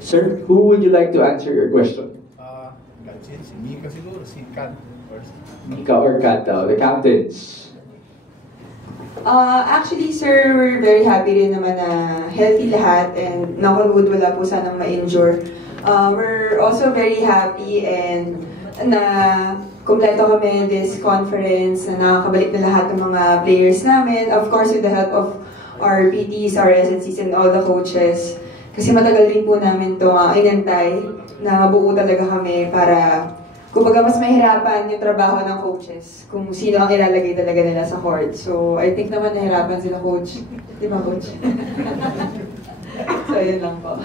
Sir, who would you like to answer your question? Kachin, si Mika siguro, si Kat. Mika or Kat daw, the captains. Actually, sir, we're very happy rin naman na healthy lahat and knock on wood, wala po sanang ma-injure. We're also very happy and na kumpleto kami this conference, na nakakabalik na lahat ng mga players namin. Of course, with the help of our PTs, our SNCs, and all the coaches. Kasi matagal rin po namin ito inantay na mabuo talaga kami para kumbaga mas mahirapan yung trabaho ng coaches kung sino ang ilalagay talaga nila sa court. So, I think naman nahirapan sila, coach. Di ba, coach? So, yun lang po.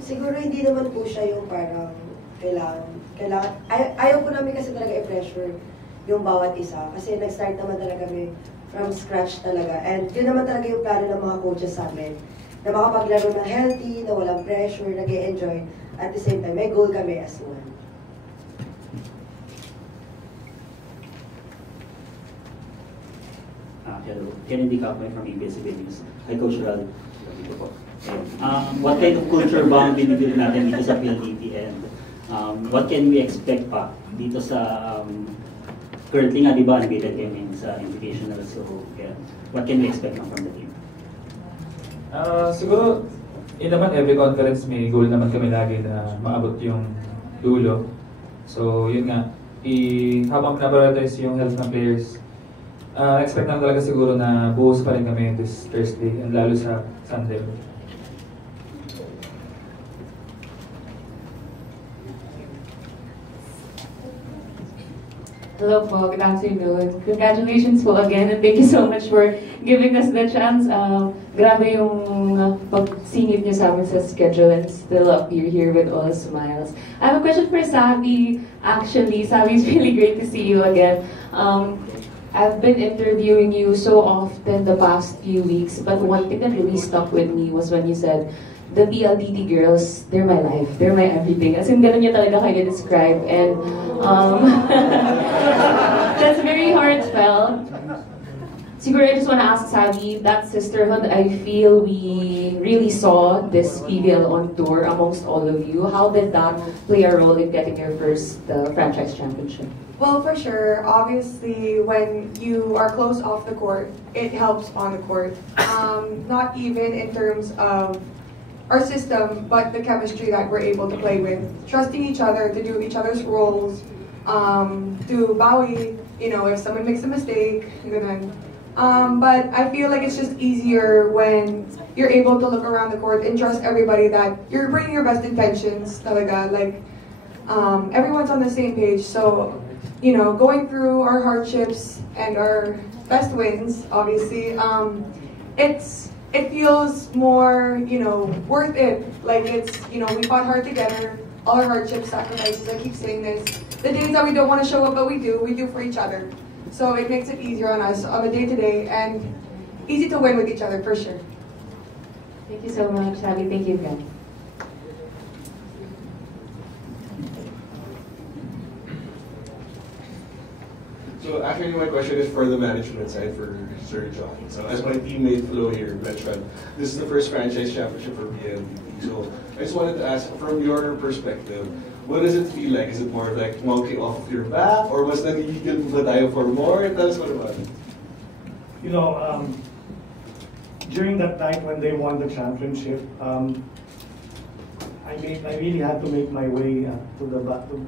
Siguro hindi naman po siya yung parang kailangan ayaw po namin kasi talaga i-pressure yung bawat isa. Kasi nag-start naman talaga kami from scratch talaga. And yun naman talaga yung plano ng mga coaches sa amin. Na makapaglaro ng healthy, na walang pressure, nag-e-enjoy. At the same time, may goal kami as one. Hello, Kennedy Kapay from ABS-CBN News. Hi, Coach Ral. What kind of culture ba ang binibili natin dito sa PLDT and what can we expect pa dito sa currently nga, di ba, unbeaten kami sa Invitational, so yeah, what can we expect from the team? Siguro, yun naman, every conference may goal naman kami lagi na maabot yung dulo. So, yun nga, habang pinaprioritize yung health ng players, expect naman talaga siguro na buhos pa rin kami this Thursday and lalo sa Sunday. Hello po, good afternoon. Congratulations po again and thank you so much for giving us the chance. Grabe yung pagsingit niyo sa amin sa schedule and still appear here with all smiles. I have a question for Sabi. Actually, Sabi, it's really great to see you again. I've been interviewing you so often the past few weeks, but one thing that really stuck with me was when you said, the PLDT girls, they're my life, they're my everything. As in, ganun niya talaga kayo describe. And that's very heartfelt. Siguro, I just want to ask Sabi, that sisterhood, I feel we really saw this PBL on tour amongst all of you. How did that play a role in getting your first franchise championship? Well, for sure. Obviously, when you are close off the court, it helps on the court. Not even in terms of our system, but the chemistry that we're able to play with. Trusting each other to do each other's roles, to bawi, you know, if someone makes a mistake, ganun. But I feel like it's just easier when you're able to look around the court and trust everybody that you're bringing your best intentions, talaga. Like, everyone's on the same page. So, you know, going through our hardships and our best wins, obviously, it feels more, you know, worth it. Like it's, you know, we fought hard together, all our hardships, sacrifices, I keep saying this. The days that we don't want to show up, but we do for each other. So it makes it easier on us on a day-to-day and easy to win with each other, for sure. Thank you so much, Sabi. Thank you, guys. So actually my question is for the management side for Sir John. So as my teammate Flo here mentioned, this is the first franchise championship for PLDT. So I just wanted to ask, from your perspective, what does it feel like? Is it more like monkey off of your back, or mas nagigigil pa tayo for more? Tell us what about it. You know, during that night when they won the championship, I really had to make my way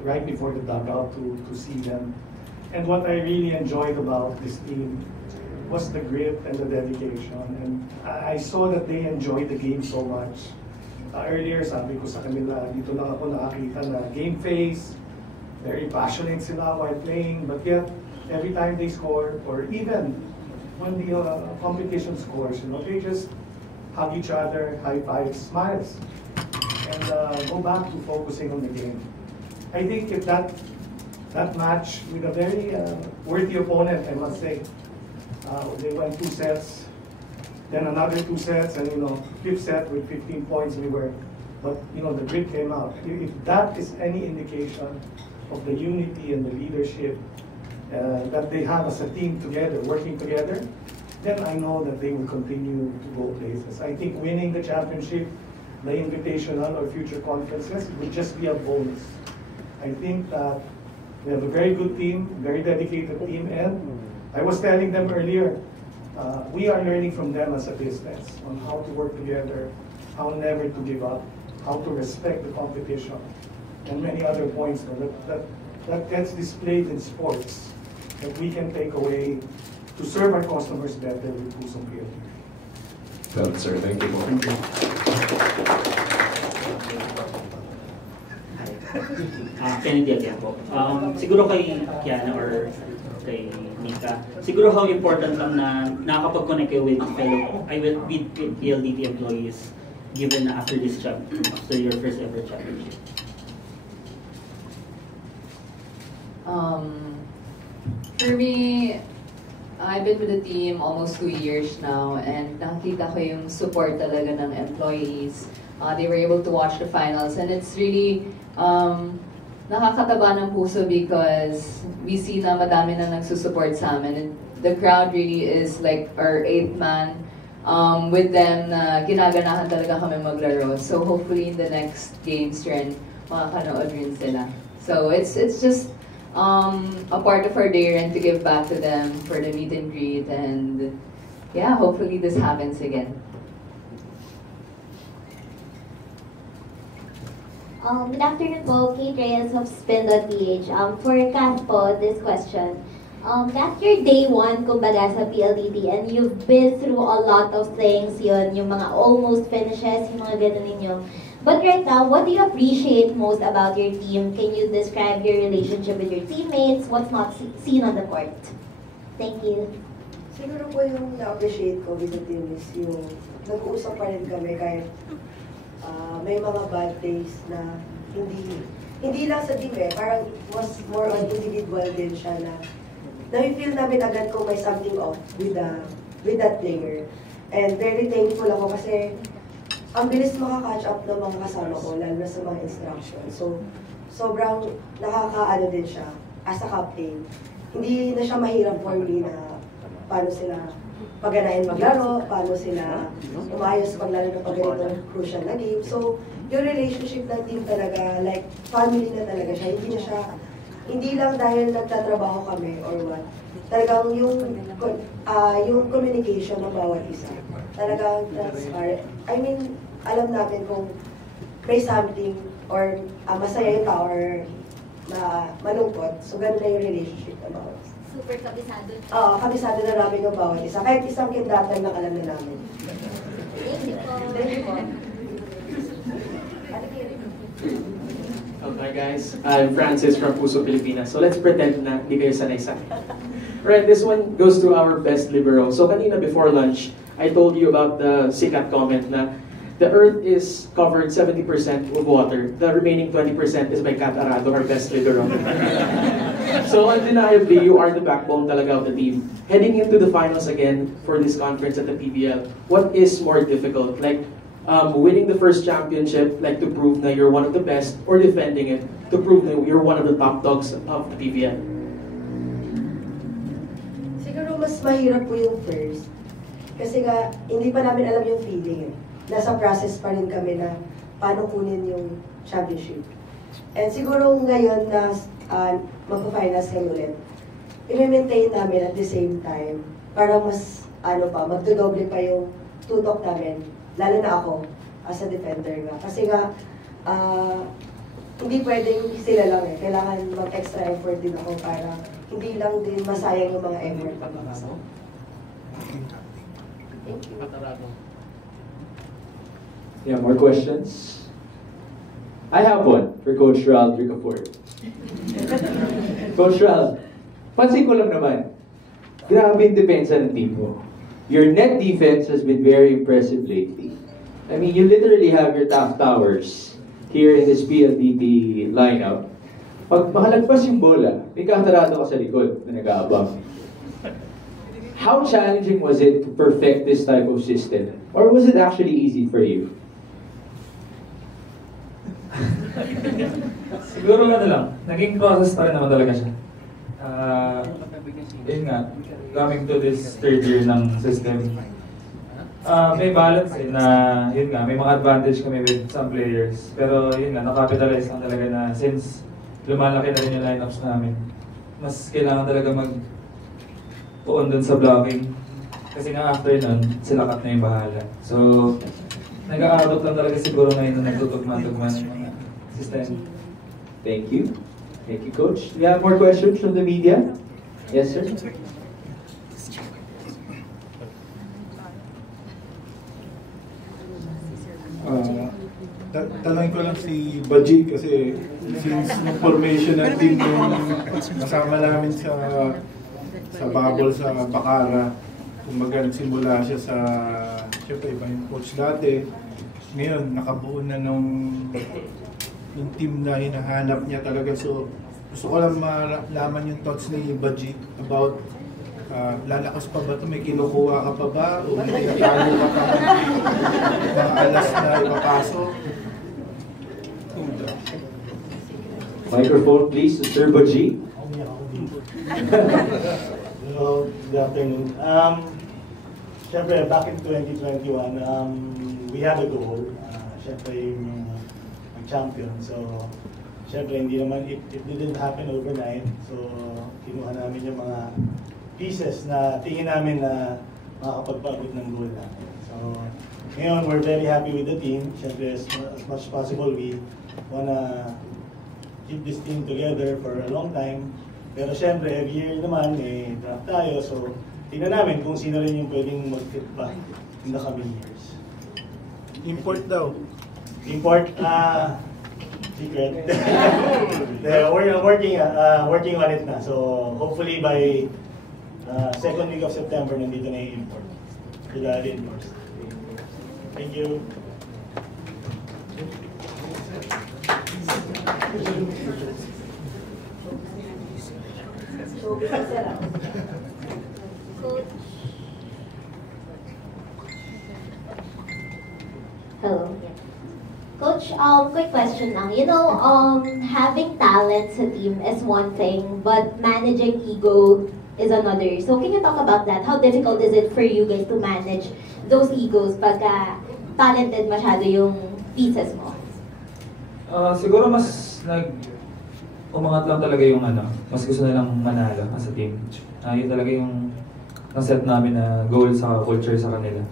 right before the dugout to see them. And what I really enjoyed about this team was the grit and the dedication. And I saw that they enjoyed the game so much. Earlier, sabi ko sa kanila, dito lang ako nakakita na game face, very passionate sila while playing, but yet, every time they score, or even when the competition scores, you know, they just hug each other, high fives, smiles, and go back to focusing on the game. I think if that match with a very worthy opponent, I must say. They went 2 sets, then another 2 sets, and you know, 5th set with 15 points but you know, the grit came out. If that is any indication of the unity and the leadership that they have as a team together, working together, then I know that they will continue to go places. I think winning the championship, the invitational or future conferences would just be a bonus. I think that we have a very good team, very dedicated team, and I was telling them earlier, we are learning from them as a business on how to work together, how never to give up, how to respect the competition, and many other points that gets displayed in sports that we can take away to serve our customers better with Pusong PLDT. Got it, sir. Thank you. Thank you. Kennedy again po. Siguro kay Kiana or kay Mika, siguro how important lang na nakakapag-connect kayo with with PLDT employees given na after this after your first ever championship. For me, I've been with the team almost 2 years now, and nakita ko yung support talaga ng employees. They were able to watch the finals, and it's really nakakataba ng puso because we see na madami na nagsusupport sa amin. And the crowd really is like our 8th man. With them, ginaganahan talaga kami maglaro. So hopefully in the next games rin, makakanood rin sila. So it's just a part of our day and to give back to them for the meet and greet, and yeah, hopefully this happens again. Good afternoon po, Kate Reyes of Spin.ph. For Kath po, this question. That's your day one, kumbaga, sa PLDT, and you've been through a lot of things yun, yung mga almost finishes, yung mga ganun ninyo. But right now, what do you appreciate most about your team? Can you describe your relationship with your teammates? What's not seen on the court? Thank you. Siguro po yung na-appreciate ko with the team is yung nag-uusap pa rin kami kahit may mga bad days na hindi lang sa team parang was more on individual din siya na na-feel namin agad kung may something off with that player. And very thankful ako kasi ang bilis makaka-catch up ng mga kasama ko, lalo na sa mga instructions. So, sobrang nakaka-ano din siya as a captain. Hindi na siya mahirap for me na paano sila pagganahin maglaro, paano sila umayos paglaro ng pagganitong crucial na game. So, yung relationship ng team talaga, like, family na talaga siya. Hindi lang dahil nagtatrabaho kami or what. Talagang yung communication ng bawat isa. Talagang transparent. I mean, alam natin kung may something or masaya yung tao or malungkot. So, ganun na yung relationship ng bawat isa. Super kabisado. Oo, kabisado na namin yung bawat isa. Kahit isang kidnapper na alam na namin. Thank you po. Thank you po. Okay guys, I'm Francis from Puso Pilipinas. So let's pretend na di kayo sanay-sanay. Right, this one goes to our best libero. So kanina before lunch, I told you about the sikat comment na the earth is covered 70% with water. The remaining 20% is by Kat Arado, our best libero. So undeniably, you are the backbone talaga of the team. Heading into the finals again for this conference at the PBL, what is more difficult? Like winning the first championship, like to prove that you're one of the best, or defending it to prove that you're one of the top dogs of the PBL? Siguro mas mahirap po yung first. Kasi nga, hindi pa namin alam yung feeling. Nasa process pa rin kami na paano kunin yung championship. And siguro ngayon na magpa-finals kami ulit, i-maintain namin at the same time para mas, magdodoble pa yung tutok namin. Lalo na ako, as a defender nga. Kasi nga, hindi pwedeng sila lang Kailangan mag-extra effort din ako para hindi lang din masayang yung mga effort pag makasama. Thank you. Yeah, more questions? I have one for Coach Ralph Ricafort. Coach Ralph, pansin ko lang naman, grabe yung depensa ng team mo. Your net defense has been very impressive lately. I mean, you literally have your top towers here in this PLDT lineup. Pag makalagpas yung bola, may katarado ka sa likod na nag-aabang. How challenging was it to perfect this type of system? Or was it actually easy for you? Siguro lang, naging process pa rin naman talaga siya. yun nga, coming to this third year ng system, may balance na yun nga, may mga advantage kami with some players. Pero yun nga, nakapitalize lang talaga na since lumalaki na rin yung lineups namin, mas kailangan talaga mag-puon dun sa blocking. Kasi nga after nun, sila cut na yung bahala. So, nag-aabot lang talaga siguro ngayon na nagtutugma-tugma ng mga system. Thank you. Thank you, Coach. Do you have more questions from the media? Yes, sir. Tanongin ko lang si Baji kasi since formation ng team yung kasama namin sa bubble sa Bacara, kumbaga nagsimula siya sa, syempre iba yung coach dati. Ngayon, nakabuo na yung team na hinahanap niya talaga. So, gusto ko lang malaman yung thoughts ni Baji about lalakas pa ba ito? May kinukuha ka pa ba? O may tinatago ka pa mga alas na ipapasok? Microphone please to Sir Baji. Hello, good afternoon. Siyempre, back in 2021, we had a goal. Siyempre, yung champion. So, siyempre, hindi naman, it didn't happen overnight. So, kinuha namin yung mga pieces na tingin namin na makakapagpaabot ng goal namin. So, ngayon, we're very happy with the team. Siyempre, as much as possible, we wanna keep this team together for a long time. Pero siyempre, every year naman, draft tayo. So, tingnan namin kung sino rin yung pwedeng mag-fit back in the coming years. Import daw. Import? Secret. We're working on it na. So, hopefully by second week of September, nandito na yung import. To the reinforced. Thank you. Hello. Coach, quick question lang. You know, having talent sa team is one thing, but managing ego is another. So can you talk about that? How difficult is it for you guys to manage those egos pagka talented masyado yung pieces mo? Siguro mas umangat lang talaga yung mas gusto nilang manalo as a team. Yun talaga yung set namin na goal sa culture sa kanila.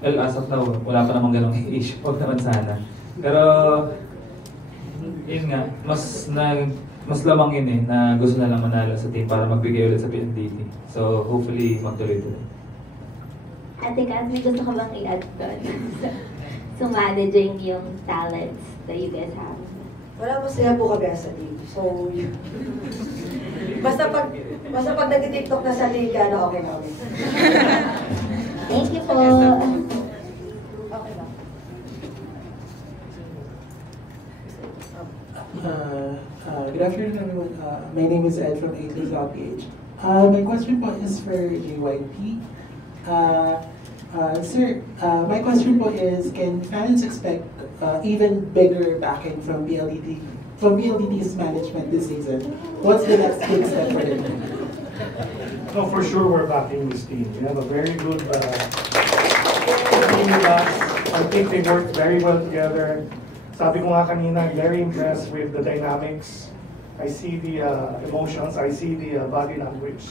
Well, as of now, wala pa namang ganong issue. Huwag naman sana. Pero, yun nga, mas lamang yun na gusto na lang manalo sa team para magbigay ulit sa PNDT. So, hopefully, magtuloy-tuloy. Ate Kat, may gusto ka bang i-add doon? So, managing yung talents that you guys have. Wala, masaya po kami sa team. So, basta pag nag-tiktok na sa liga, okay na kami. Thank you po. Okay ba? Good afternoon, everyone. My name is Ed from A3.ph. My question po is for JYP. Sir, my question po is, can fans expect even bigger backing from PLDT's management this season? What's the next big step for them? No, for sure we're backing this team. We have a very good team with us. I think they work very well together. Sabi ko nga kanina, I'm very impressed with the dynamics. I see the emotions, I see the body language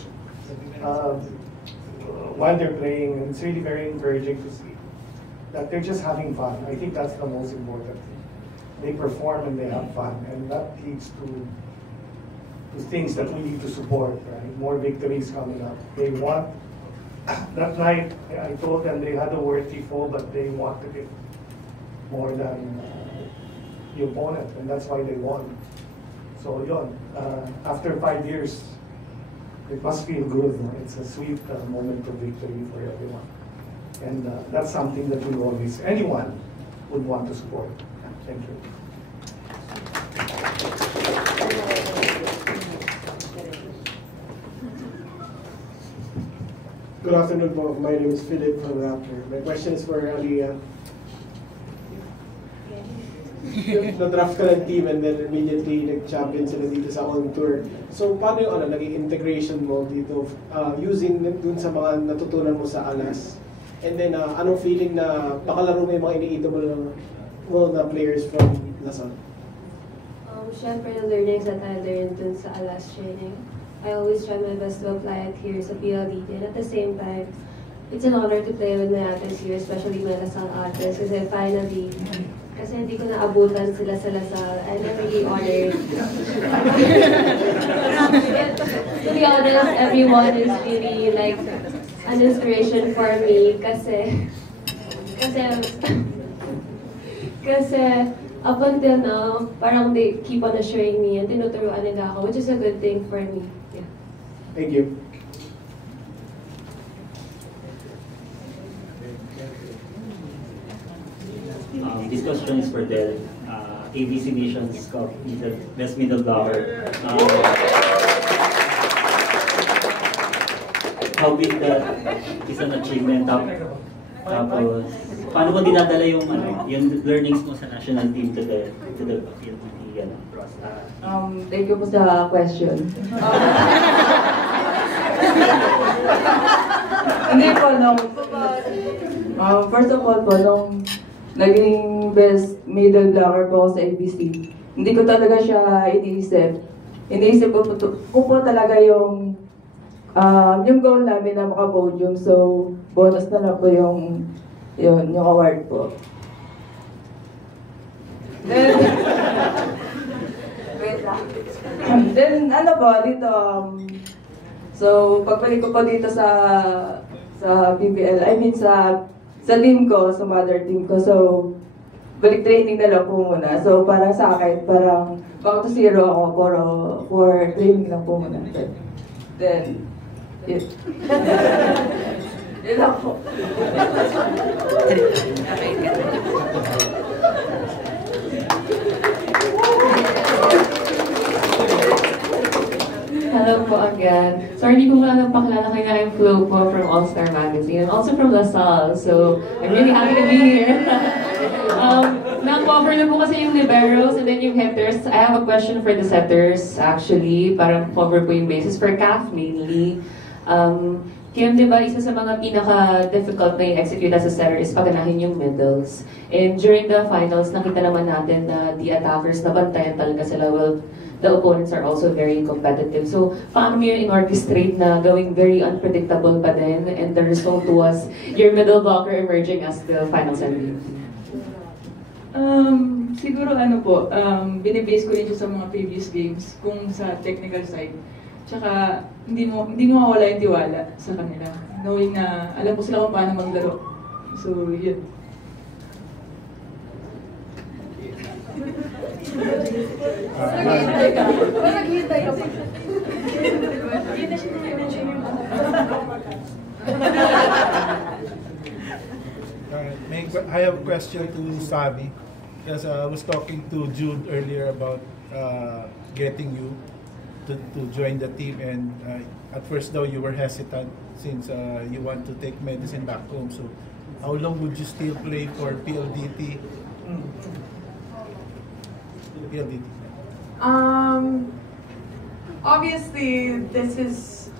while they're playing. And it's really very encouraging to see that they're just having fun. I think that's the most important thing. They perform and they have fun, and that leads to things that we need to support, right? More victories coming up. They want, that night, I told them they had a worthy foe, but they wanted it more than the opponent, and that's why they won. So, yun, after 5 years, it must feel good. No? It's a sweet moment of victory for everyone. And that's something that we always, anyone would want to support. Thank you. Good afternoon po. My name is Philip from Raptor. My question is for Aliyah. na-draft ka ng team and then immediately nag-champion sila dito sa on tour. So paano yung naging integration mo dito using dun sa mga natutunan mo sa Alas? And then anong feeling na pakalaro mo yung mga iniito mo na players from Lasal? Syempre, the learnings that I learned dun sa Alas training, I always try my best to apply it here sa PLDT. And at the same time, it's an honor to play with my athletes here, especially my Lasal athletes, kasi finally, kasi hindi ko naabutan sila sa Lasal, and I'm really honored. To be honest, everyone is really like an inspiration for me, kasi up until now, parang they keep on assuring me and tinuturuan nila ako, which is a good thing for me. Yeah. Thank you. This question is for Del. ABC Nations Cup, the best middle blocker. How big that is an achievement? Tapos, paano mo dinadala yung learnings mo sa national team to the process? Thank you po sa question. Hindi po, first of all po, nung naging best middle blocker po ako sa ABC, hindi ko talaga siya iniisip. Iniisip ko po talaga yung goal namin na maka-podium, so bonus na lang po yung award po. Then, wait lang. Then, dito, so pagbalik ko po dito sa PBL, I mean sa team ko, sa mother team ko, so balik training na lang po muna. So para sa akin, parang back to zero ako, pero for training lang po muna. Then, yun lang po. Hello po again. Sorry, hindi ko lang napakilala kayo na yung Flo po from All-Star Magazine and also from LaSalle. So, I'm really happy to be here. Na-cover na po kasi yung liberos and then yung hitters. I have a question for the setters, actually. Parang cover po yung bases for CAF mainly. Kim, di ba, isa sa mga pinaka-difficult na i-execute as a setter is paganahin yung middles. And during the finals, nakita naman natin na the attackers nabantayan talaga sila. Well, the opponents are also very competitive. So, paano mo yung in-orchestrate na gawing very unpredictable pa din, and the result was your middle blocker emerging as the finals MVP? Siguro binibase ko rin siya sa mga previous games, kung sa technical side. Tsaka, hindi mo mawala yung tiwala sa kanila. Knowing na alam ko sila kung paano maglaro. So, yun. Naghihintay ka pa. I have a question to Savi, because I was talking to Jude earlier about getting you to join the team, and at first though you were hesitant since you want to take medicine back home. So how long would you still play for PLDT? PLDT. Obviously, this is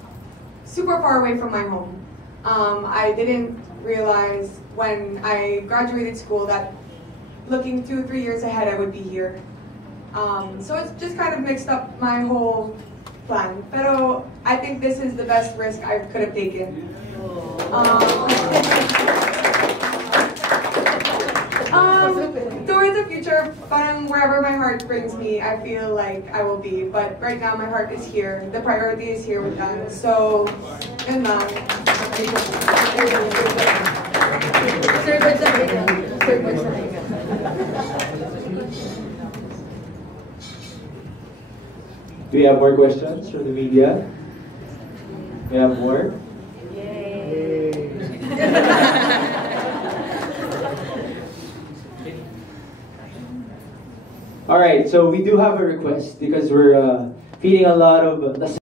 super far away from my home. I didn't realize when I graduated school that looking 2-3 years ahead I would be here. So it's just kind of mixed up my whole plan. Pero I think this is the best risk I could have taken. Towards the future, parang wherever my heart brings me, I feel like I will be. But right now, my heart is here. The priority is here with them. So, yun lang. Do we have more questions from the media? We have more? Yay! All right, so we do have a request because we're feeding a lot of